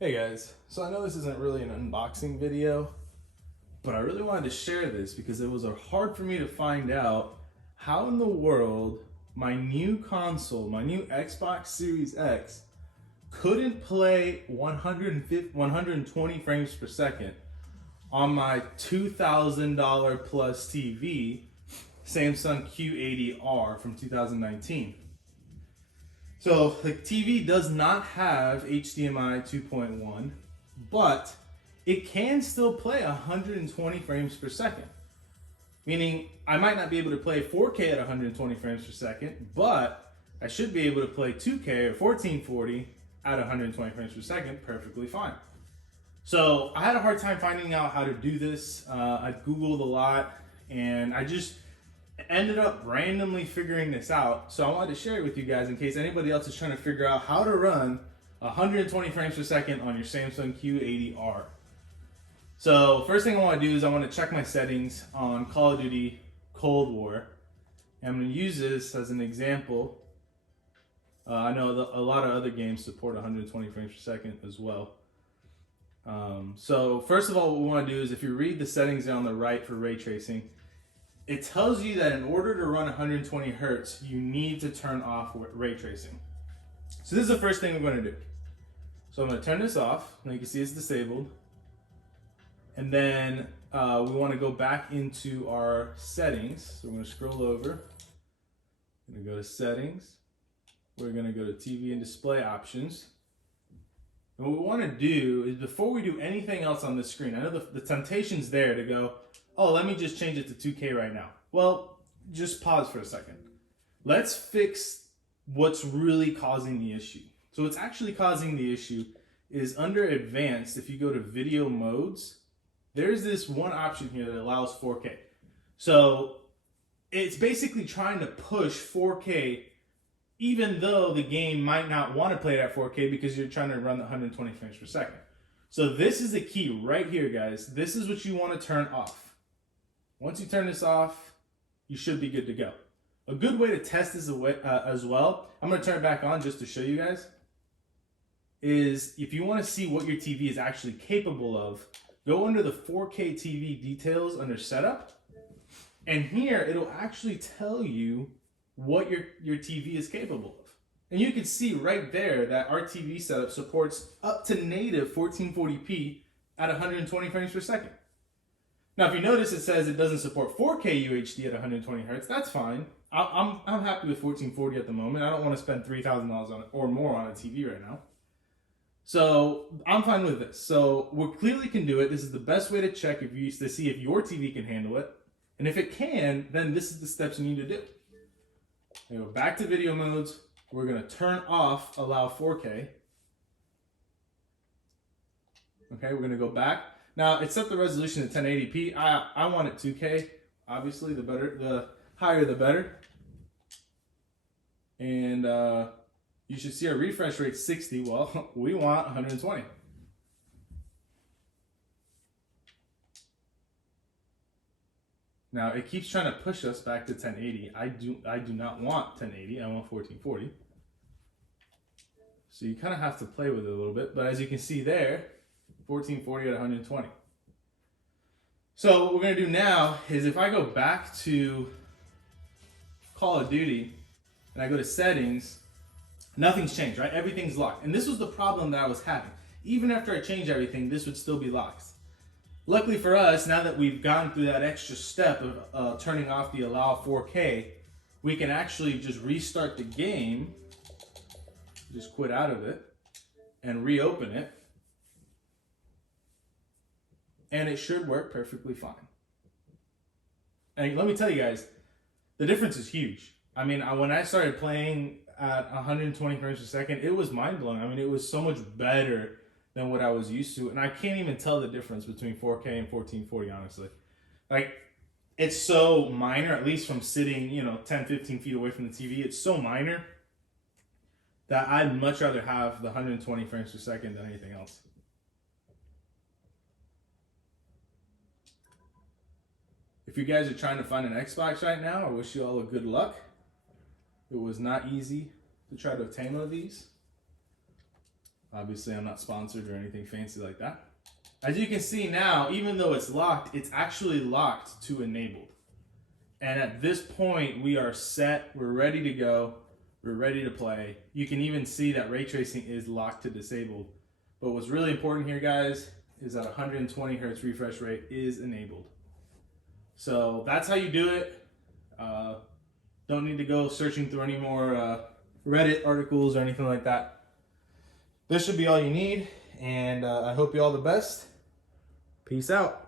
Hey guys, so I know this isn't really an unboxing video, but I really wanted to share this because it was hard for me to find out how in the world my new console, my new Xbox Series X, couldn't play 120 frames per second on my $2,000 plus TV, Samsung Q80R from 2019. So the TV does not have HDMI 2.1, but it can still play 120 frames per second. Meaning I might not be able to play 4K at 120 frames per second, but I should be able to play 2K or 1440 at 120 frames per second perfectly fine. So I had a hard time finding out how to do this. I Googled a lot and I just ended up randomly figuring this out. So I wanted to share it with you guys in case anybody else is trying to figure out how to run 120 frames per second on your Samsung Q80R. So first thing I want to do is I want to check my settings on Call of Duty Cold War. And I'm going to use this as an example. I know a lot of other games support 120 frames per second as well. So first of all, what we want to do is if you read the settings on the right for ray tracing, it tells you that in order to run 120 hertz, you need to turn off ray tracing. So this is the first thing we're going to do. So I'm going to turn this off. Now you can see it's disabled. And then we want to go back into our settings. So we're going to scroll over. We're going to go to settings. We're going to go to TV and display options. And what we want to do is before we do anything else on this screen, I know the temptation's there to go, oh, let me just change it to 2K right now. Well, just pause for a second. Let's fix what's really causing the issue. So what's actually causing the issue is under advanced, if you go to video modes, there's this one option here that allows 4K. So it's basically trying to push 4K even though the game might not want to play it at 4K because you're trying to run the 120 frames per second. So this is the key right here, guys. This is what you want to turn off. Once you turn this off, you should be good to go. A good way to test this as well, I'm going to turn it back on just to show you guys, is if you want to see what your TV is actually capable of, go under the 4K TV details under setup, and here it'll actually tell you what your TV is capable of. And you can see right there that our TV setup supports up to native 1440p at 120 frames per second. Now, if you notice, it says it doesn't support 4K UHD at 120 hertz. That's fine. I'm happy with 1440 at the moment. I don't want to spend $3,000 on it or more on a TV right now. So I'm fine with this. So we clearly can do it. This is the best way to check to see if your TV can handle it. And if it can, then this is the steps you need to do. We go back to video modes. We're going to turn off allow 4K. Okay, we're going to go back. Now, it set the resolution to 1080p. I want it 2K. Obviously, the higher the better. And you should see our refresh rate 60. Well, we want 120. Now, it keeps trying to push us back to 1080. I do not want 1080. I want 1440. So you kind of have to play with it a little bit. But as you can see there, 1440 at 120. So what we're going to do now is if I go back to Call of Duty and I go to settings, nothing's changed, right? Everything's locked. And this was the problem that I was having. Even after I changed everything, this would still be locked. Luckily for us, now that we've gone through that extra step of turning off the allow 4K, we can actually just restart the game, just quit out of it, and reopen it. And it should work perfectly fine. And let me tell you guys, the difference is huge. I mean, when I started playing at 120 frames per second, it was mind-blowing. I mean, it was so much better than what I was used to. And I can't even tell the difference between 4K and 1440, honestly. Like, it's so minor, at least from sitting, 10, 15 feet away from the TV. It's so minor that I'd much rather have the 120 frames per second than anything else. If you guys are trying to find an Xbox right now, I wish you all a good luck. It was not easy to try to obtain one of these. Obviously, I'm not sponsored or anything fancy like that. As you can see now, even though it's locked, it's actually locked to enabled. And at this point, we are set, we're ready to go, we're ready to play. You can even see that ray tracing is locked to disabled. But what's really important here, guys, is that 120 hertz refresh rate is enabled. So that's how you do it. Don't need to go searching through any more Reddit articles or anything like that. This should be all you need, and I hope you all the best. Peace out.